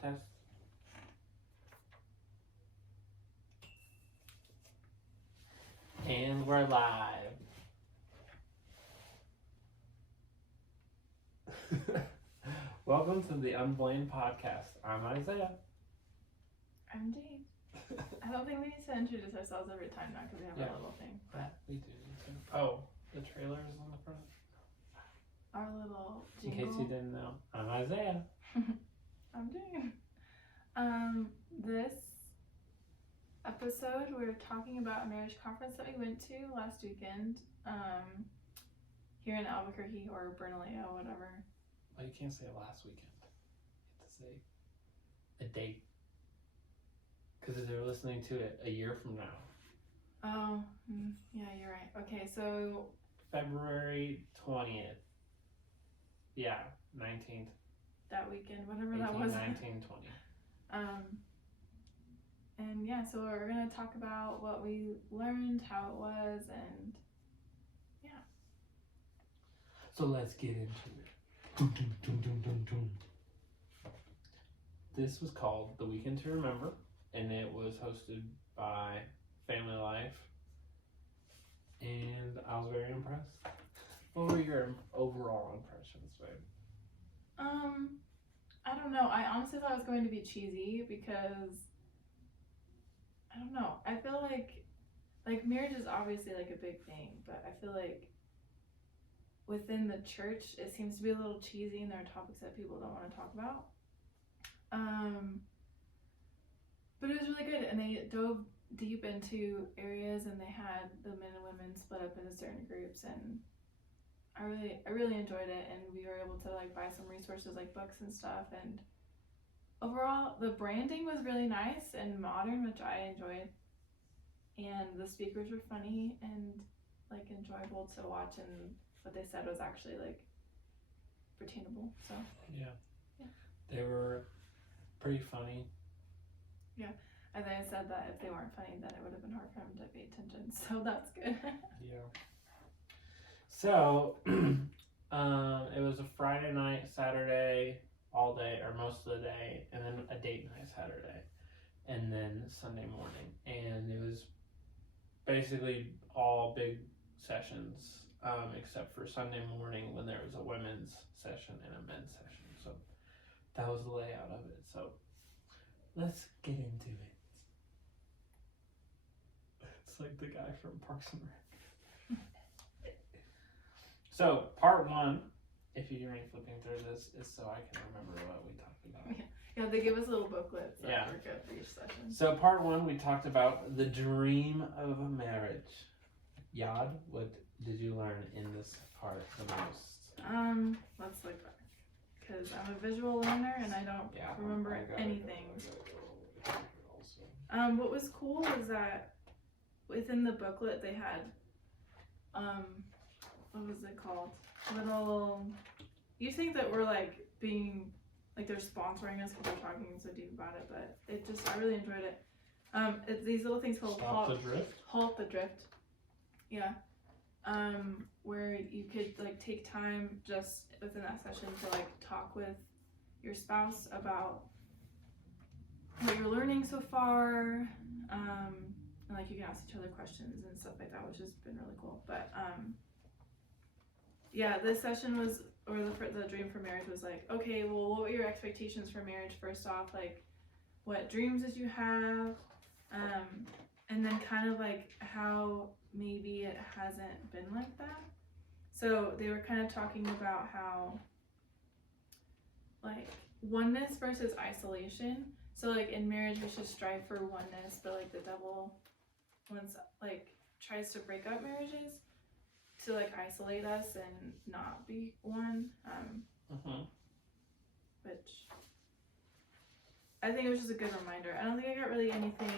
Test. And we're live. Welcome to the Unblamed Podcast. I'm Isaiah. I'm Jade. I don't think we need to introduce ourselves every time now because we have our little thing. But we do need to. Oh, the trailer is on the front. Our little In jingle. case you didn't know, I'm Isaiah. I'm Jade. This episode we're talking about a marriage conference that we went to last weekend. Here in Albuquerque or Bernalillo, whatever. Well, you can't say last weekend. You have to say a date. Because they're listening to it a year from now. Oh, yeah, you're right. Okay, so... February 20th. Yeah, 19th. That weekend, whatever 18, that was. 19, 20. And yeah, so we're going to talk about what we learned, how it was, and yeah. So let's get into it. This was called The Weekend to Remember, and it was hosted by Family Life, and I was very impressed. What were your overall impressions, babe? I don't know. I honestly thought it was going to be cheesy because I don't know. I feel like marriage is obviously like a big thing, but I feel like within the church it seems to be a little cheesy and there are topics that people don't want to talk about. But it was really good and they dove deep into areas and they had the men and women split up into certain groups and I really enjoyed it and we were able to like buy some resources like books and stuff and overall the branding was really nice and modern, which I enjoyed, and the speakers were funny and like enjoyable to watch and what they said was actually like retainable. So yeah. They were pretty funny. Yeah, and they said that if they weren't funny then it would have been hard for him to pay attention, so that's good. Yeah. So it was a Friday night, Saturday all day or most of the day, and then a date night Saturday, and then Sunday morning, and it was basically all big sessions except for Sunday morning when there was a women's session and a men's session. So that was the layout of it. So let's get into it. It's like the guy from Parks and Rec. So part one, if you hear me flipping through this, is so I can remember what we talked about. Yeah, they gave us little booklets that Yeah. were good for each session. So part one, we talked about the dream of a marriage. Yad, what did you learn in this part the most? Let's look back. Because I'm a visual learner and I don't remember anything. What was cool was that within the booklet they had, what was it called? Little, you think that we're like being, like they're sponsoring us because we're talking so deep about it, but it just, I really enjoyed it. It's these little things called Halt the Drift? Halt the Drift. Yeah. Where you could like take time just within that session to like talk with your spouse about what you're learning so far, and like you can ask each other questions and stuff like that, which has been really cool. But yeah, this session was, or the dream for marriage was like, okay, well, what were your expectations for marriage first off? Like, what dreams did you have? And then kind of like how maybe it hasn't been like that. So they were kind of talking about how like oneness versus isolation. So like in marriage we should strive for oneness, but like the devil once like tries to break up marriages to like isolate us and not be one. Which I think it was just a good reminder. I don't think I got really anything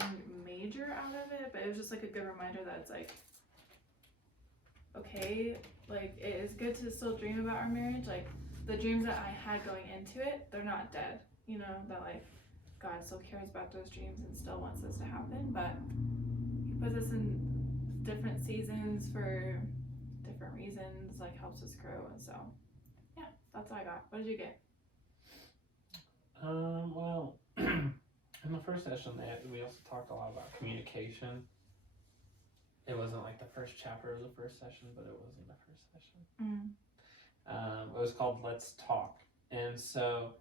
major out of it, but it was just like a good reminder that it's like, okay, like it is good to still dream about our marriage. Like the dreams that I had going into it, they're not dead. You know, that like God still cares about those dreams and still wants this to happen, but he puts us in different seasons for different reasons, like helps us grow. And so yeah, that's all I got. What did you get? Well, in the first session, we also talked a lot about communication. It wasn't like the first chapter of the first session, but it was in the first session. It was called Let's Talk. And so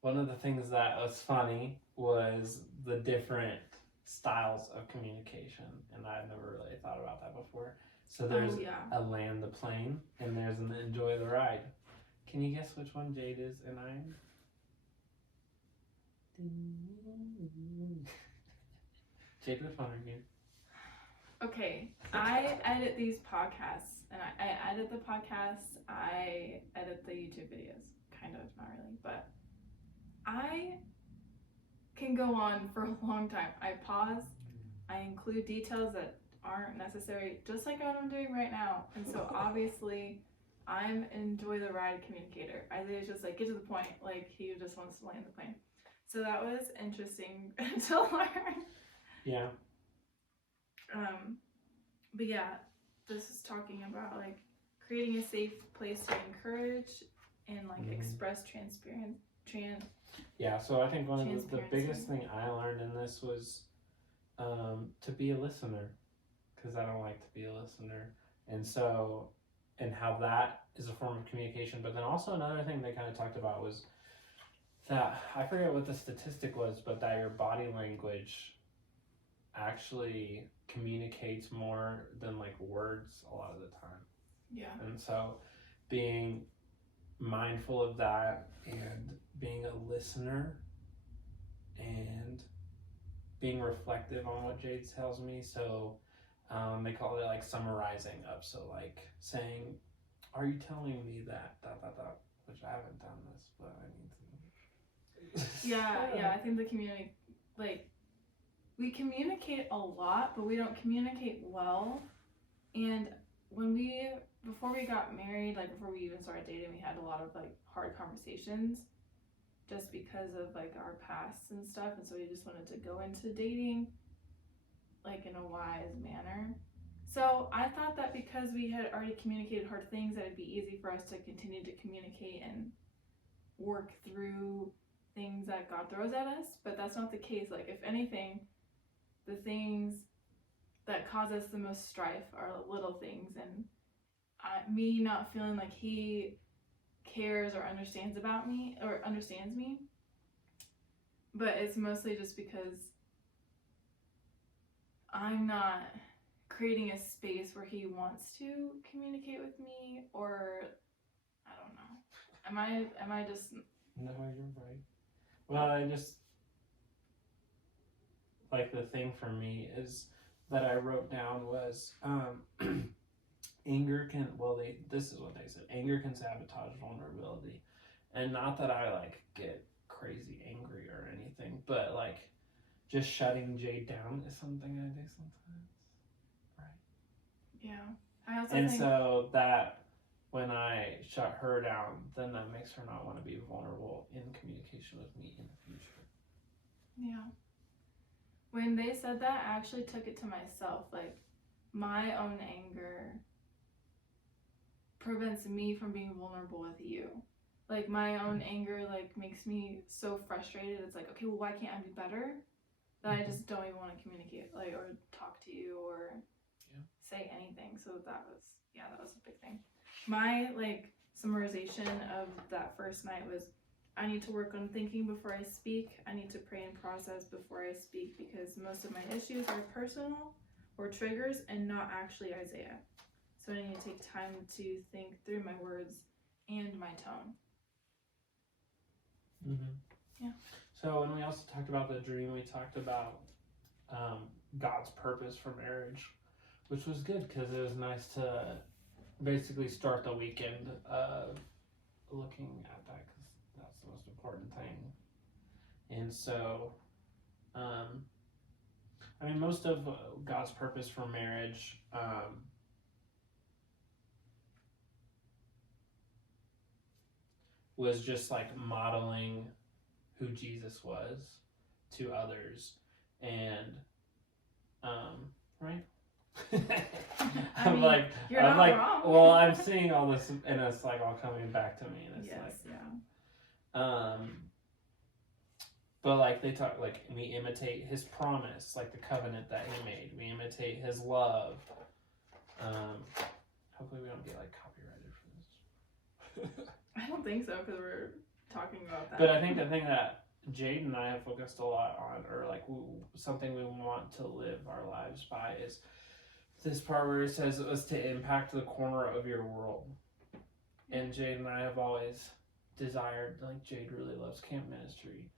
one of the things that was funny was the different styles of communication. And I've never really thought about that before. So there's a land the plane, and there's an enjoy the ride. Can you guess which one Jade is and I am? Jade, which one are you? Okay, I edit these podcasts, and I edit the podcasts, I edit the YouTube videos. Kind of, not really, but I can go on for a long time. I pause, I include details that aren't necessary, just like what I'm doing right now. And so obviously, I'm enjoy the ride communicator. Isaiah's just like, get to the point, like he just wants to land the plane. So that was interesting to learn. Yeah. But yeah, this is talking about like creating a safe place to encourage and like express transparent. Yeah, so I think one of the biggest thing I learned in this was to be a listener, because I don't like to be a listener, and so and how that is a form of communication. But then also another thing they kind of talked about was that I forget what the statistic was, but that your body language actually communicates more than like words a lot of the time. Yeah. And so being mindful of that and being a listener and being reflective on what Jade tells me. So they call it like summarizing up. So like saying, are you telling me that, which I haven't done this, but I need to. Yeah, I think we communicate a lot, but we don't communicate well. And before we got married, like before we even started dating, we had a lot of like hard conversations just because of like our pasts and stuff. And so we just wanted to go into dating like in a wise manner. So I thought that because we had already communicated hard things, that it'd be easy for us to continue to communicate and work through things that God throws at us. But that's not the case. Like if anything, the things that cause us the most strife are little things, and me not feeling like he cares or understands me, but it's mostly just because I'm not creating a space where he wants to communicate with me, or I don't know. Am I just... No, you're right. Well, I just like the thing for me is that I wrote down was anger can, this is what they said, anger can sabotage vulnerability. And not that I like get crazy angry or anything, but like just shutting Jade down is something I do sometimes, right? Yeah. I also think so that when I shut her down, then that makes her not want to be vulnerable in communication with me in the future. Yeah. When they said that, I actually took it to myself. Like, my own anger prevents me from being vulnerable with you. Like, my own anger, like, makes me so frustrated. It's like, okay, well, why can't I be better? That I just don't even want to communicate, like, or talk to you or say anything. So that was a big thing. My, like, summarization of that first night was, I need to work on thinking before I speak. I need to pray and process before I speak, because most of my issues are personal or triggers and not actually Isaiah. So I need to take time to think through my words and my tone. Yeah. So when we also talked about the dream, we talked about God's purpose for marriage, which was good because it was nice to basically start the weekend looking at that, because that's the most important thing. And so I mean, most of God's purpose for marriage was just like modeling who Jesus was to others, and right? I'm like, wrong. Well, I'm seeing all this, and it's like all coming back to me, and it's yes, like, yeah. But like they talk, like we imitate his promise, like the covenant that he made. We imitate his love. Hopefully we don't get like copyrighted for this. I don't think so, because we're talking about that. But I think the thing that Jade and I have focused a lot on, or like something we want to live our lives by, is this part where it says it was to impact the corner of your world. And Jade and I have always desired, like Jade really loves camp ministry.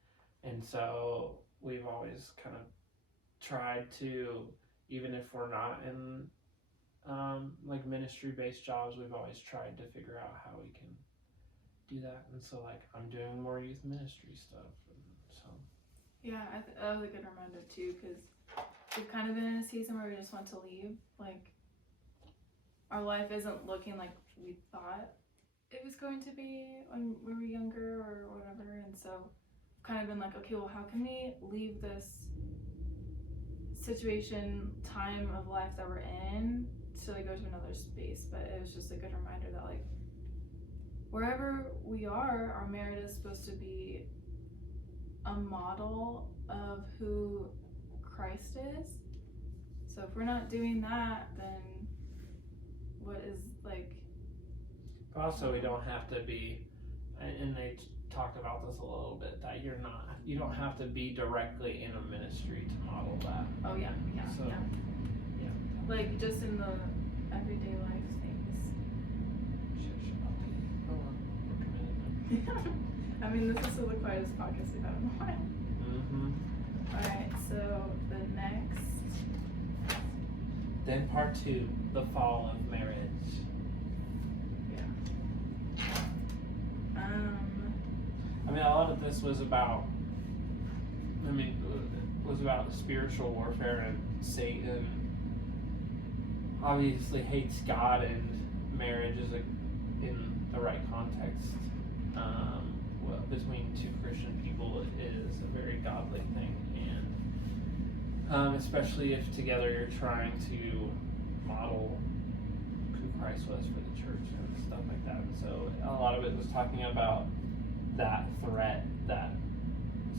And so we've always kind of tried to, even if we're not in like ministry-based jobs, we've always tried to figure out how we can do that. And so like I'm doing more youth ministry stuff. And so yeah, that was a good reminder too, because we've kind of been in a season where we just want to leave. Like our life isn't looking like we thought it was going to be when we were younger or whatever, and so kind of been like, okay, well, how can we leave this situation, time of life that we're in, to like go to another space? But it was just a good reminder that like wherever we are, our merit is supposed to be a model of who Christ is. So if we're not doing that, then what is like? but also we don't have to be, and they talked about this a little bit, that you don't have to be directly in a ministry to model that. Oh yeah, So, yeah. like just in the everyday life things. Shut up. I mean, this is still the quietest podcast we've had in a while. Mm-hmm. Alright, so the next. Then part 2, the fall of marriage. I mean, a lot of this was about, spiritual warfare, and Satan obviously hates God, and marriage is in the right context, between two Christian people, is a very godly thing, and especially if together you're trying to model who Christ was for the church and stuff like that. And so a lot of it was talking about that threat that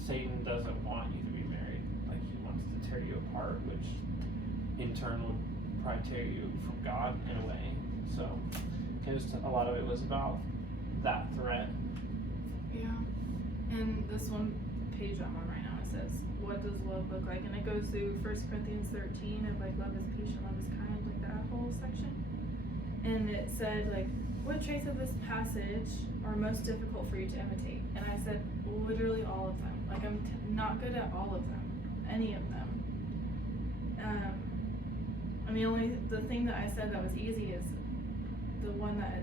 Satan doesn't want you to be married. Like he wants to tear you apart, which in turn would probably tear you from God in a way. So a lot of it was about that threat. Yeah. And this one page I'm on right now, it says, what does love look like? And it goes through 1 Corinthians 13 of like love is patient, love is kind, like that whole section. And it said like, what traits of this passage are most difficult for you to imitate? And I said, literally all of them. Like I'm not good at all of them, any of them. I mean, the thing that I said that was easy is the one that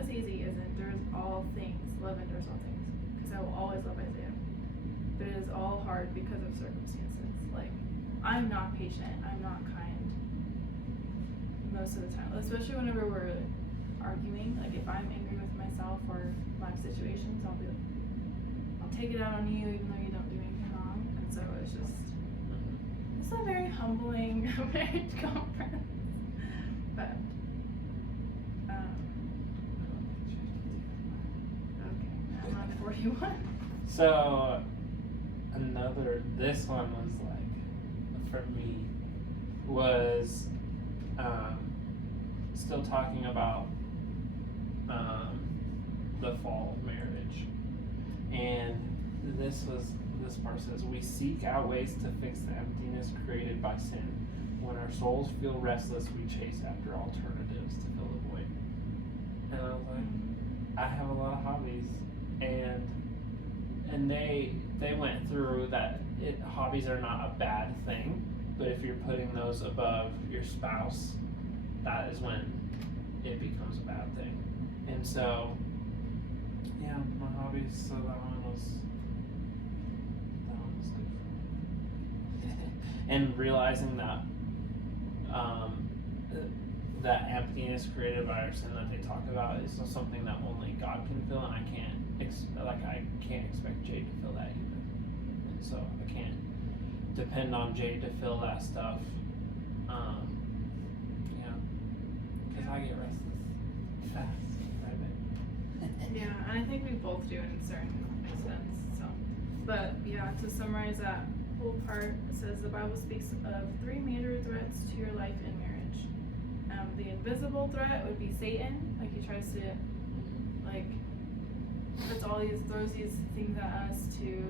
is easy is endures all things. Love endures all things. Because I will always love Isaiah. But it is all hard because of circumstances. Like, I'm not patient. I'm not kind. Most of the time. Especially whenever we're arguing. Like, if I'm angry with myself or life situations, I'll take it out on you even though you don't do anything wrong. And so it's a very humbling marriage conference. But okay, I'm on 41. So this one was like, for me, was still talking about the fall of marriage. And this part says, we seek out ways to fix the emptiness created by sin. When our souls feel restless, we chase after alternatives to fill the void. And I was like, I have a lot of hobbies, and they went through that hobbies are not a bad thing, but if you're putting those above your spouse, that is when it becomes a bad thing. And so, yeah, my hobbies, so that one was good for me. And realizing that that emptiness created by our sin that they talk about is something that only God can fill, and I can't expect Jade to fill that either. And so I can't depend on Jade to fill that stuff. Because I get restless fast, right? Yeah, and I think we both do in a certain sense. So But yeah, to summarize that whole part, it says the Bible speaks of 3 major threats to your life in marriage. The invisible threat would be Satan, like he tries to, like, throws these things at us to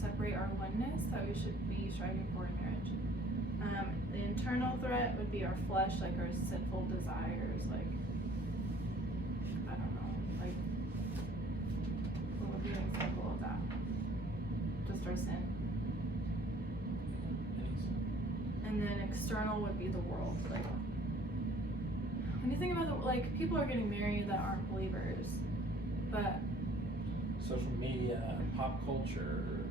separate our oneness that we should be striving for in marriage. The internal threat would be our flesh, like our sinful desires, like, I don't know, like, what would be an example of that? Just our sin. And then external would be the world, like, when you think about like, people are getting married that aren't believers, but social media, pop culture.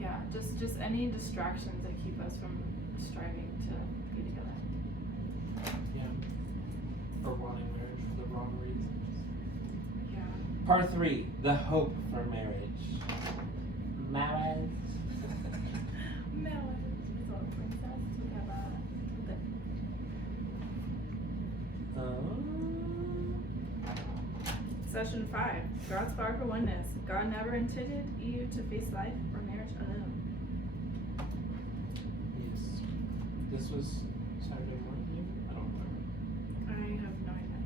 yeah, just any distractions that keep us from striving to be together. Yeah. Or wanting marriage for the wrong reasons. Yeah. Part 3, the hope for marriage. Marriage. Session 5, God's power for oneness. God never intended you to face life or marriage alone. Yes. This was Saturday morning, maybe? I don't remember. I have no idea.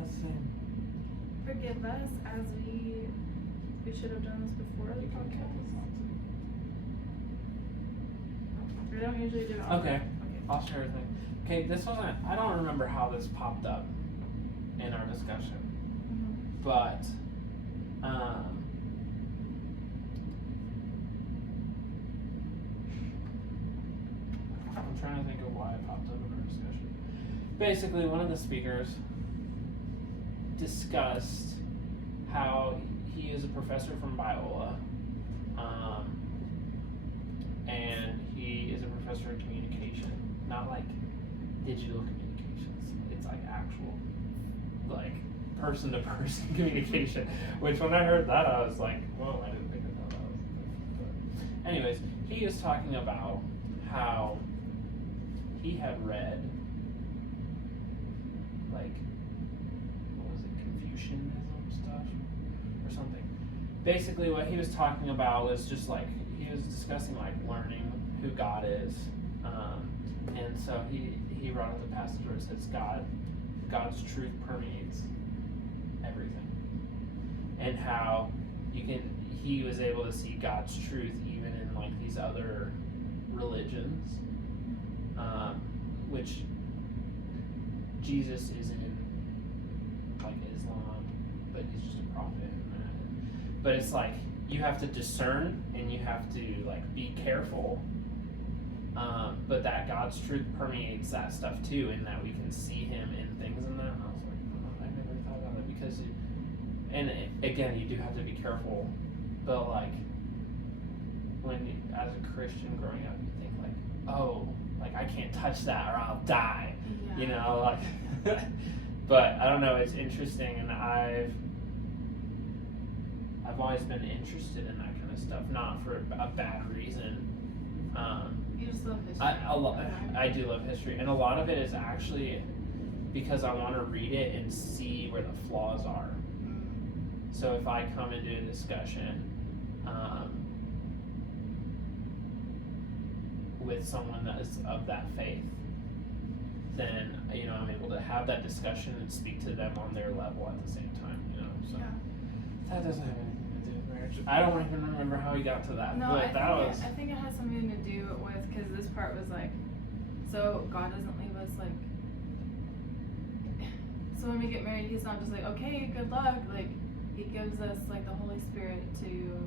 Let's see. Forgive us as we should have done this before the podcast. I don't usually do it all. Okay. I'll share everything. Okay, this wasn't, I don't remember how this popped up in our discussion, but, I'm trying to think of why it popped up in our discussion. Basically, one of the speakers discussed how he is a professor from Biola, and he is a professor of communication, not like digital communications. It's like actual, like, person-to-person communication. Which, when I heard that, I was like, whoa, I didn't think of that. But anyways, he is talking about how he had read, like, what was it, Confucianism stuff or something. Basically, what he was talking about was just like, he was discussing like learning who God is. And so he brought up the passage where it says God's truth permeates everything, and how he was able to see God's truth even in like these other religions, which Jesus is in like Islam, but he's just a prophet. But it's like you have to discern and you have to like be careful. But that God's truth permeates that stuff too, and that we can see Him in things and that. And I was like, oh, I never thought about that because, again, you do have to be careful. But like, as a Christian growing up, you think like, oh, like I can't touch that or I'll die, you know, like. But I don't know. It's interesting, and I've always been interested in that kind of stuff, not for a bad reason. You just love history. I do love history, and a lot of it is actually because I want to read it and see where the flaws are. So if I come into a discussion with someone that is of that faith, then I'm able to have that discussion and speak to them on their level at the same time. So that doesn't have anything to do with marriage. I don't even remember how we got to that. No, but I think it has something to do with, because this part was like, so God doesn't leave us like, so when we get married, He's not just like, okay, good luck. Like, He gives us like the Holy Spirit to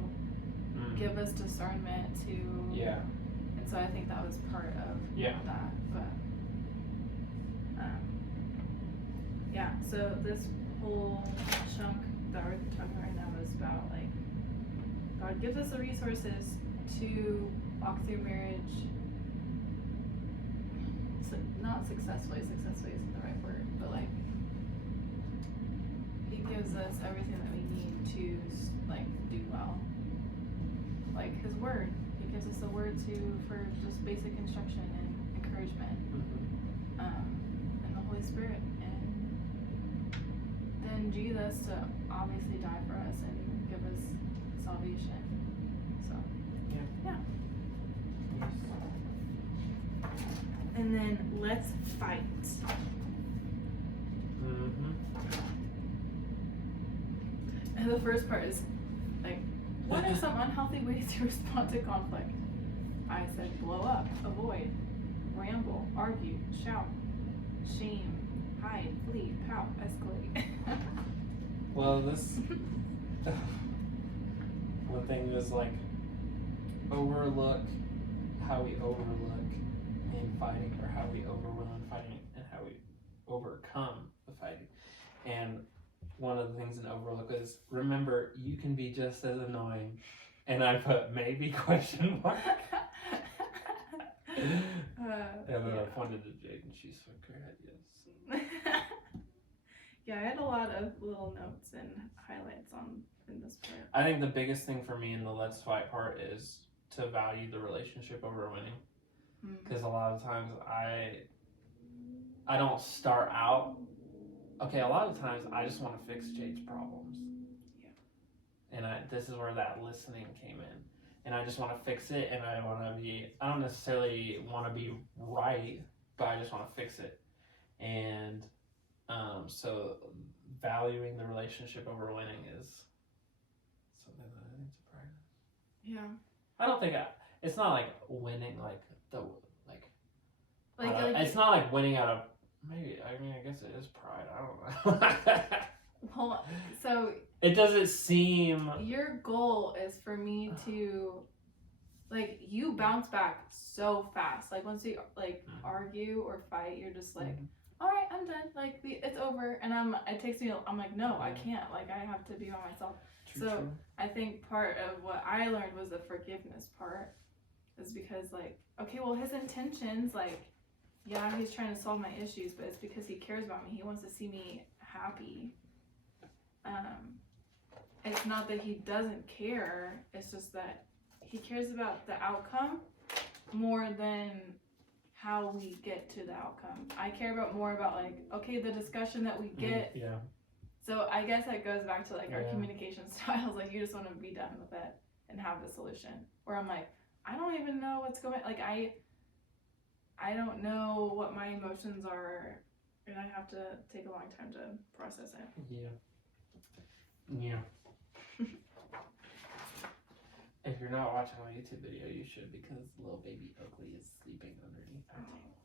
give us discernment to. Yeah. And so I think that was part of that. But so this whole chunk that we're talking right now is about like God gives us the resources to walk through marriage, not successfully isn't the right word, but like He gives us everything that we need to like do well, like His word. He gives us a word for just basic instruction and encouragement, and the Holy Spirit. And then in Jesus to obviously die for us and give us salvation. So, yeah. And then let's fight. And the first part is like, what are some unhealthy ways to respond to conflict? I said blow up, avoid, ramble, argue, shout, shame, hide, flee, pout, escalate. Well, this one thing was like overlook how we overlook in fighting, or how we overwhelm fighting, and how we overcome the fighting. And one of the things in overlook is, remember, you can be just as annoying. And I put maybe question mark. And then I pointed to Jade, and she shook her head yes. Yeah, I had a lot of little notes and highlights in this part. I think the biggest thing for me in the let's fight part is to value the relationship over winning. Because a lot of times I don't start out. Okay, a lot of times I just want to fix Jade's problems. Yeah. And this is where that listening came in. And I just want to fix it, and I don't necessarily want to be right, but I just want to fix it. And so valuing the relationship over winning is something that I think is a practice. Yeah. I don't think it's not like winning it's not like winning out of, maybe, I mean, I guess it is pride. I don't know. Well, so it doesn't seem. Your goal is for me to, like, you bounce back so fast. Like, once you argue or fight, you're just like, all right, I'm done. Like, it's over. And it takes me. I'm like, no, I can't. Like, I have to be by myself. True. I think part of what I learned was the forgiveness part, is because, like, okay, well, his intentions, like, yeah, he's trying to solve my issues, but it's because he cares about me. He wants to see me happy. It's not that he doesn't care. It's just that he cares about the outcome more than how we get to the outcome. I care more about, like, okay, the discussion that we get. Yeah. So I guess that goes back to, like, our communication styles. Like, you just want to be done with it and have the solution. Where I'm like, I don't even know what's going. Like, I don't know what my emotions are, and I have to take a long time to process it. Yeah. If you're not watching my YouTube video, you should, because little baby Oakley is sleeping underneath our table.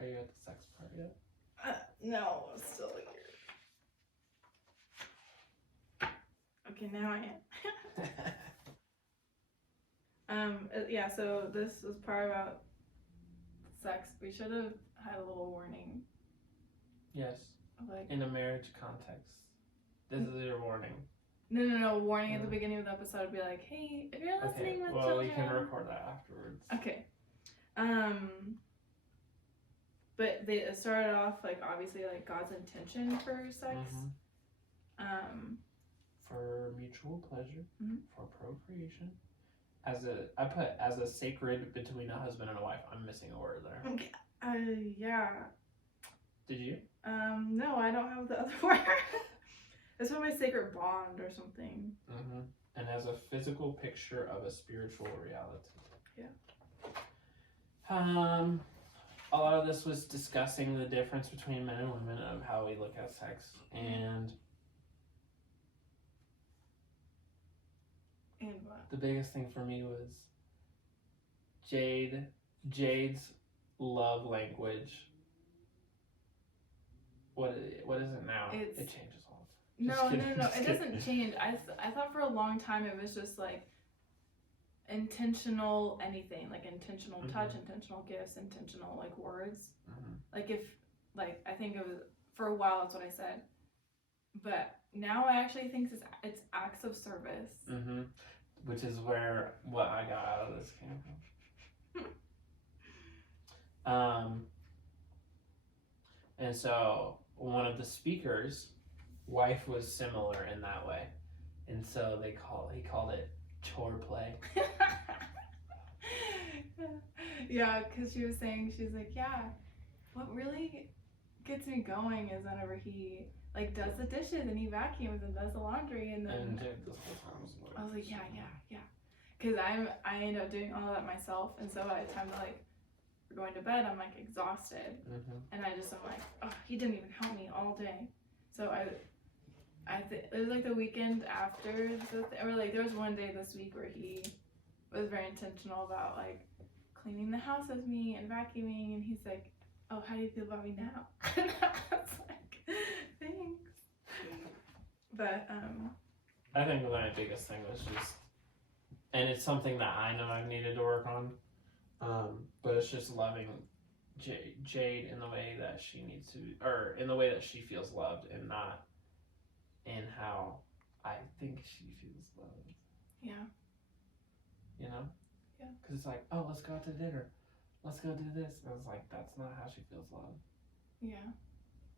Yeah. Are you at the sex part yet? No, I'm still here. Okay, now I am. Yeah, so this was part about sex. We should have had a little warning. Yes. Like, in a marriage context. This is your warning. No. Warning at the beginning of the episode would be like, hey, if you're listening with children. Well, we can record that afterwards. Okay. But it started off, like, obviously, like, God's intention for sex. For mutual pleasure, for procreation. I put as a sacred between a husband and a wife. I'm missing a word there. Okay. Yeah. Did you? No, I don't have the other word. It's probably sacred bond or something. And as a physical picture of a spiritual reality. Yeah. A lot of this was discussing the difference between men and women, of how we look at sex, and what? The biggest thing for me was Jade's love language. What is it now? It changes all the time. No. It doesn't change. I thought for a long time it was just, like, intentional anything, like intentional touch, intentional gifts, intentional, like, words. Like, if, like, I think it was, for a while that's what I said, but now I actually think it's acts of service. Which is where what I got out of this came from. And so one of the speakers' wife was similar in that way, and so he called it chore play. Yeah, because she was saying, she's like, yeah, what really gets me going is whenever he like does the dishes and he vacuums and does the laundry and then And Jade this whole time was like, I was like, yeah. Cause I end up doing all of that myself, and so by the time that like we're going to bed, I'm like exhausted, and I'm like, oh, he didn't even help me all day. So it was like the weekend after, or like there was one day this week where he was very intentional about like cleaning the house with me and vacuuming, and he's like, oh, how do you feel about me now? And I was like, thanks. But I think my biggest thing was just, and it's something that I know I've needed to work on, but it's just loving Jade in the way that she needs to, or in the way that she feels loved, and not in how I think she feels loved. Yeah. You know? Yeah. Because it's like, oh, let's go out to dinner. Let's go do this. And I was like, that's not how she feels loved. Yeah.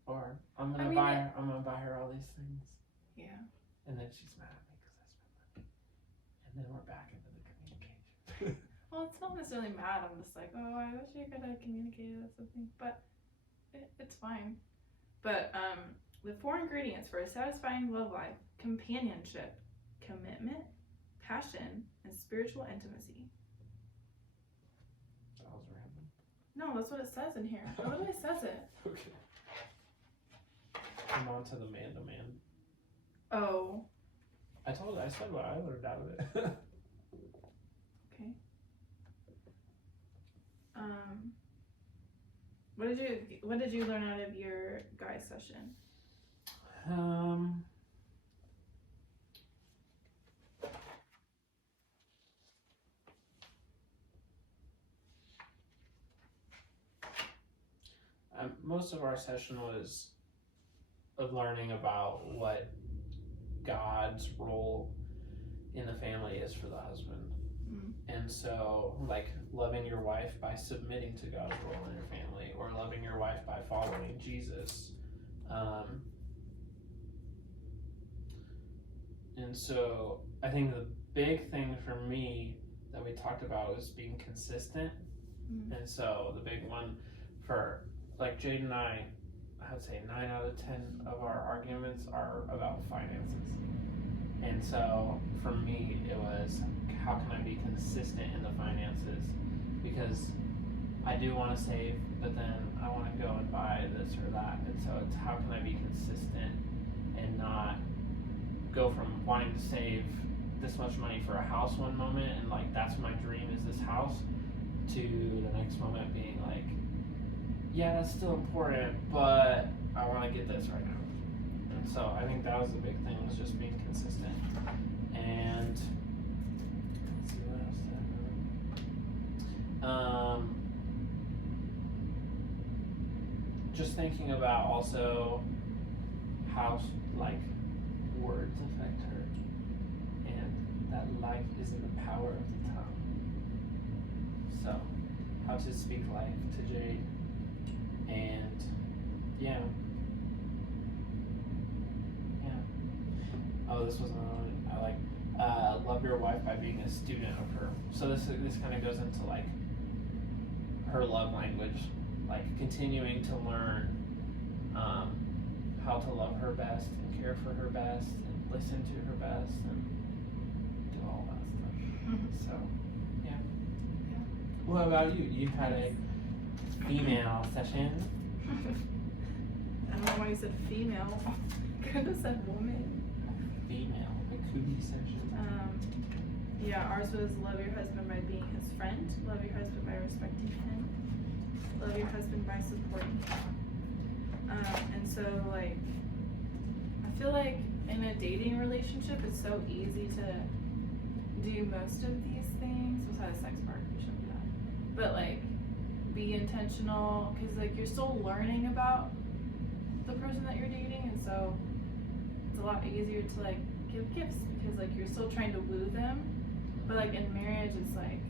Or I'm gonna buy her all these things. Yeah. And then she's mad at me because I spent money. And then we're back into the communication. Well, it's not necessarily mad. I'm just like, oh, I wish you could have communicated with something, but it's fine. But the 4 ingredients for a satisfying love life: companionship, commitment, passion, and spiritual intimacy. That was random. No, that's what it says in here. It literally says it. Okay. I'm on to the man-to-man. Oh. I said what I learned out of it. Okay. What did you learn out of your guy session? Most of our session was of learning about what God's role in the family is for the husband. And so, like, loving your wife by submitting to God's role in your family, or loving your wife by following Jesus. And so, I think the big thing for me that we talked about was being consistent. And so, the big one for, like, Jade and I would say 9 out of 10 of our arguments are about finances. And so for me, it was, how can I be consistent in the finances? Because I do want to save, but then I want to go and buy this or that. And so it's, how can I be consistent and not go from wanting to save this much money for a house one moment and like, that's my dream is this house, to the next moment being like, yeah, that's still important, but I want to get this right now. And so I think that was the big thing, was just being consistent. And let's see what else. Just thinking about also how like words affect her, and that life is in the power of the tongue. So how to speak life to Jade. And yeah. Oh, this was another one. I like love your wife by being a student of her. So this kind of goes into like her love language, like continuing to learn how to love her best and care for her best and listen to her best and do all that stuff. So yeah. What about you? You had a female session. I don't know why you said female. Could have said woman. Female, a cookie session. Yeah, ours was love your husband by being his friend, love your husband by respecting him, love your husband by supporting him. And so like, I feel like in a dating relationship, it's so easy to do most of these things. Besides sex part, we shouldn't do that. But like, be intentional, because like you're still learning about the person that you're dating, and so it's a lot easier to like give gifts because like you're still trying to woo them. But like in marriage, it's like,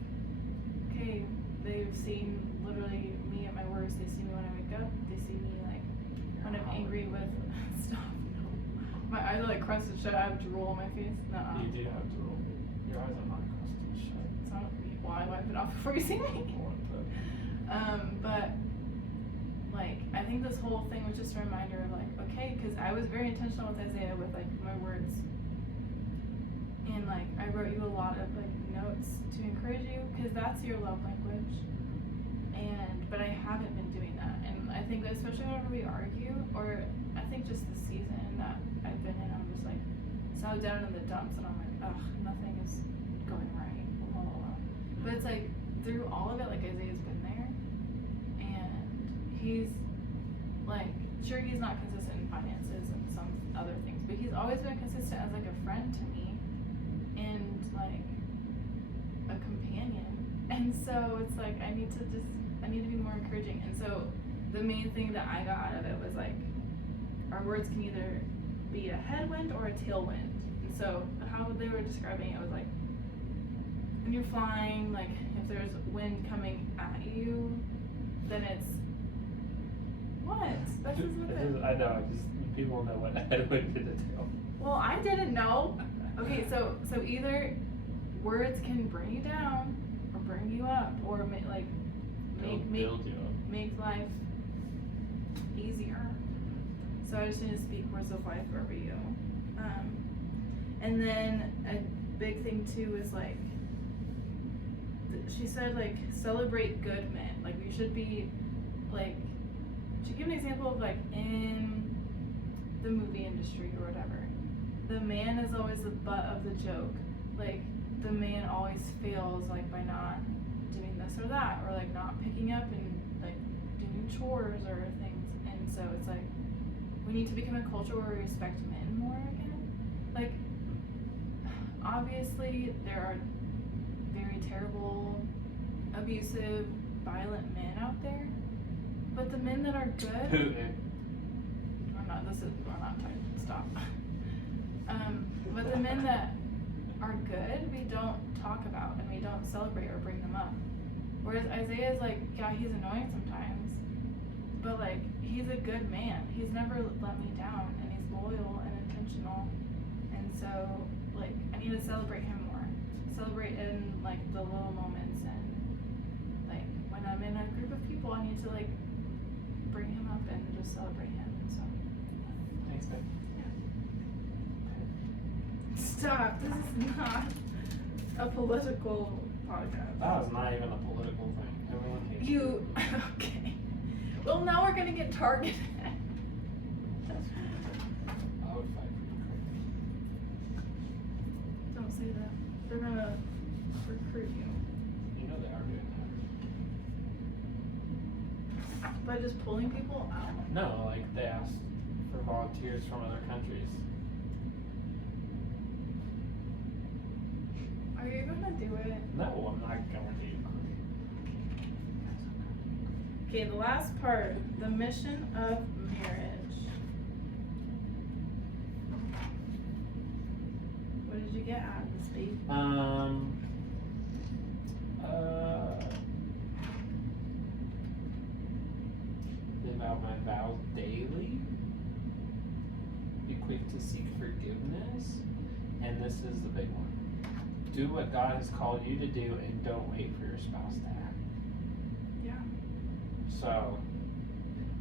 okay, they've seen literally me at my worst. They see me when I wake up. They see me like when I'm angry with stuff. My eyes are like crusted shut. I have drool on my face. Nuh-uh. You do have drool. Your eyes are not crusted shut. It's not, well, I wipe it off before you see me. But like, I think this whole thing was just a reminder of, like, okay, because I was very intentional with Isaiah with, like, my words. And, like, I wrote you a lot of, like, notes to encourage you, because that's your love language. But I haven't been doing that. And I think, especially whenever we argue, or I think just the season that I've been in, I'm just, like, so down in the dumps, and I'm like, ugh, nothing is going right, blah, blah, blah. But it's, like, through all of it, like, Isaiah's been there. He's, like, sure, he's not consistent in finances and some other things, but he's always been consistent as, like, a friend to me and, like, a companion. And so it's, like, I need to be more encouraging. And so the main thing that I got out of it was, like, our words can either be a headwind or a tailwind. And so how they were describing it was, like, when you're flying, like, if there's wind coming at you, then it's what? This is what I know, just people know what a headwind and a tail. Well, I didn't know. Okay, so either words can bring you down or bring you up, or Build you up. make life easier. So I just need to speak words of life over you. And then a big thing too is, like, she said, like, celebrate good men. Like, we should be, like, she gave an example of, like, in the movie industry or whatever, the man is always the butt of the joke. Like, the man always fails, like, by not doing this or that, or, like, not picking up and, like, doing chores or things. And so it's like, we need to become a culture where we respect men more again. Like, obviously there are very terrible, abusive, violent men out there, but the men that are good, we're not talking, stop. But the men that are good, we don't talk about and we don't celebrate or bring them up. Whereas Isaiah's like, yeah, he's annoying sometimes, but, like, he's a good man. He's never let me down, and he's loyal and intentional. And so, like, I need to celebrate him more. Celebrate in, like, the little moments, and, like, when I'm in a group of people, I need to, like, bring him up and just celebrate him. And so, Thanks, babe. stop. This is not a political podcast. That was not even a political thing. Everyone hates You okay? Well, now we're gonna get targeted. I would fight for Don't say that. They're gonna recruit you you. You know they are doing that. by just pulling people out. No, like, they asked for volunteers from other countries. Are you gonna do it? No, I'm not going to. Okay, the last part, the mission of marriage. What did you get out of this, babe? Live out my vows daily. Be quick to seek forgiveness. And this is the big one. Do what God has called you to do and don't wait for your spouse to act. Yeah. So,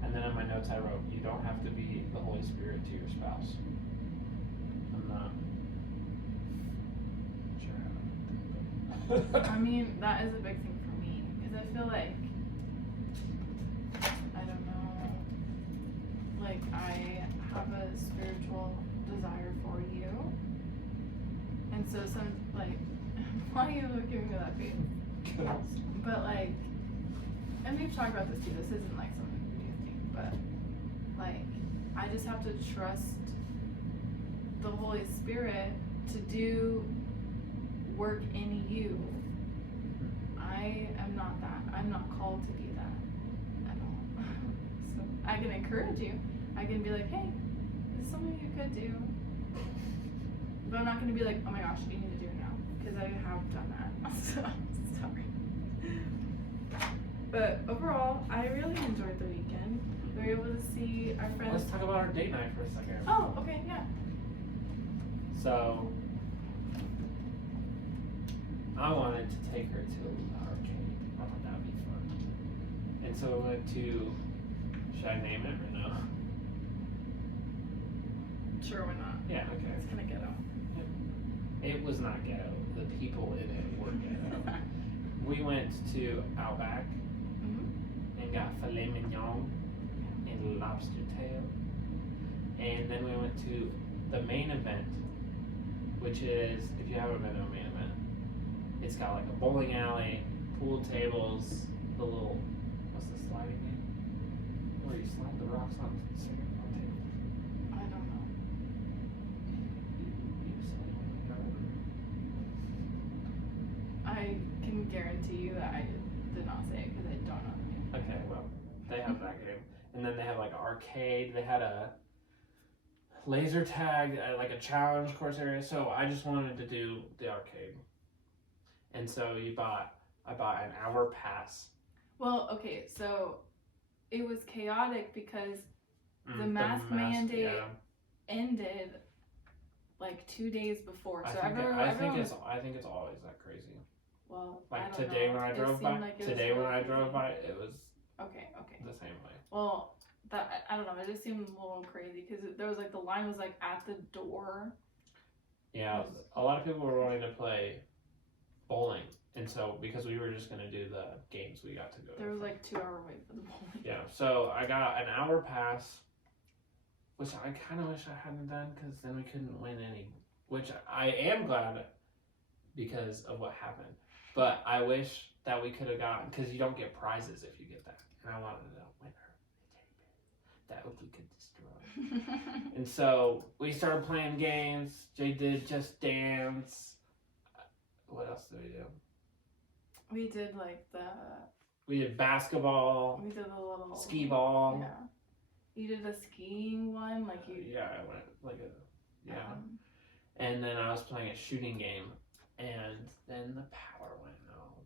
and then in my notes I wrote, you don't have to be the Holy Spirit to your spouse. I'm not sure how to. I mean, that is a big thing for me, because I feel like, I don't know, like, I have a spiritual desire for you, and so like, why are you giving me that face? But, like, and we've talked about this too, this isn't, like, some new thing, but, like, I just have to trust the Holy Spirit to do work in you. I am not that. I'm not called to be that at all. So I can encourage you. I can be like, hey, this is something you could do. But I'm not going to be like, oh my gosh, you need to do it now. Because I have done that. So, sorry. But overall, I really enjoyed the weekend. We were able to see our friends. Let's talk about our date night for a second. Oh, okay, yeah. So, I wanted to take her to an arcade. I thought that would be fun. And so we went to Should I name it or no? Sure, why not? Yeah, okay. It's kind of ghetto. It was not ghetto. The people in it were ghetto. We went to Outback and got filet mignon and lobster tail. And then we went to the main event, which is, if you haven't been to a main event, it's got like a bowling alley, pool tables, the little, what's the sliding game? Where you slide the rocks on tables. I don't know. I can guarantee you that I did not say it because I don't know the name. Okay, well, they have that game. And then they have like an arcade. They had a laser tag, like a challenge course area. So I just wanted to do the arcade. And so I bought an hour pass. Well, okay, so it was chaotic because the mask mandate ended like 2 days before. So I think it's always that crazy. Well, like I don't today know. when I It drove seemed by, like it today was when I really drove crazy. by, it was Okay. the same way. Well, that I don't know. It just seemed a little crazy because there was like the line was like at the door. Yeah, a lot of people were wanting to play bowling, and so because we were just gonna do the games, we got to go. There was like 2 hour wait for the bowling. Yeah, so I got an hour pass, which I kind of wish I hadn't done because then we couldn't win any. Which I am glad because of what happened, but I wish that we could have gotten, because you don't get prizes if you get that, and I wanted a winner, that we could destroy. And so we started playing games. Jade did Just Dance. What else did we do? We did like We did basketball. we did a little Skee ball. Yeah. You did a skiing one, like you. Yeah, I went like a and then I was playing a shooting game, and then the power went out.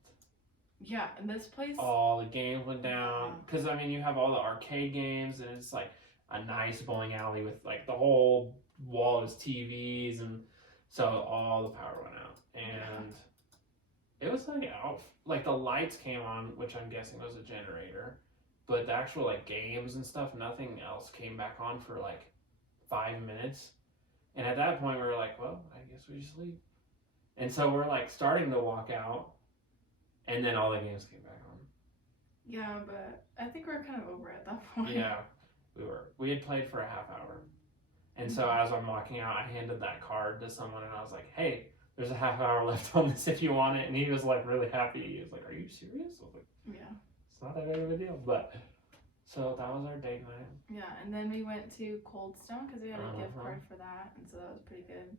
Yeah, and this place. All the games went down because I mean you have all the arcade games, and it's like a nice bowling alley with like the whole wall is TVs, and so all the power went out, and it was like out, like the lights came on, which I'm guessing was a generator, but the actual like games and stuff, nothing else came back on for like 5 minutes, and at that point we were like, well, I guess we just leave, and so we're like starting to walk out, and then all the games came back on. Yeah, but I think we're kind of over at that point. Yeah. We had played for a half hour, and so as I'm walking out, I handed that card to someone, and I was like, hey, there's a half hour left on this if you want it, and he was like really happy. He was like, are you serious? I was like, yeah, it's not that big of a deal. But so that was our date night. Yeah, and then we went to Cold Stone because we had a gift card for that, and so that was pretty good.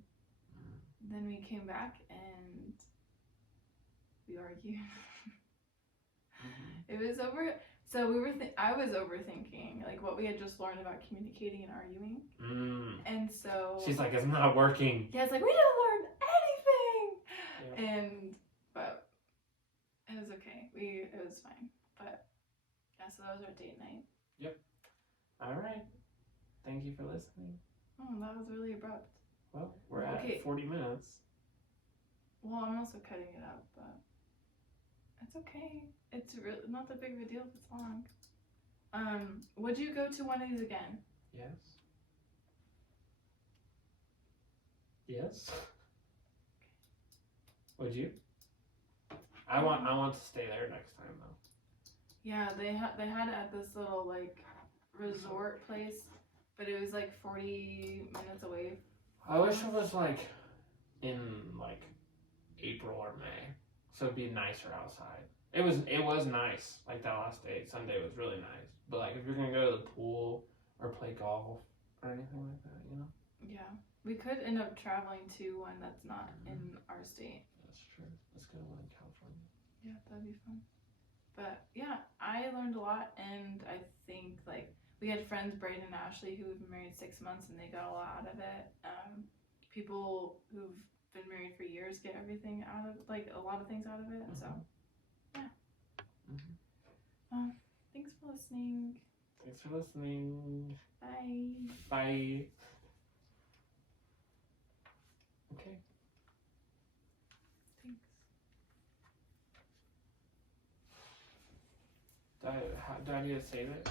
Then we came back and we argued. It was over. So we were. I was overthinking like what we had just learned about communicating and arguing, and so she's like, "It's not working." Yeah, it's like we didn't learn anything, but it was okay. It was fine. But yeah, so that was our date night. Yep. All right. Thank you for listening. Oh, that was really abrupt. Well, we're at 40 minutes. Well, I'm also cutting it up, but it's okay. It's really not that big of a deal if it's long. Would you go to one of these again? Yes. Yes. Would you? I want to stay there next time though. Yeah, they had it at this little like resort place, but it was like 40 minutes away. I wish it was like in like April or May, so it'd be nicer outside. It was nice. Like that last day, Sunday was really nice. But like if you're gonna go to the pool or play golf or anything like that, you know. Yeah, we could end up traveling to one that's not in our state. That's true. Let's go to one in California. Yeah, that'd be fun. But yeah, I learned a lot, and I think like we had friends, Braden and Ashley, who have been married 6 months, and they got a lot out of it. People who've been married for years get everything out of like a lot of things out of it, and so yeah. Thanks for listening. Thanks for listening. Bye. Bye. Okay. Thanks. Do I need to save it?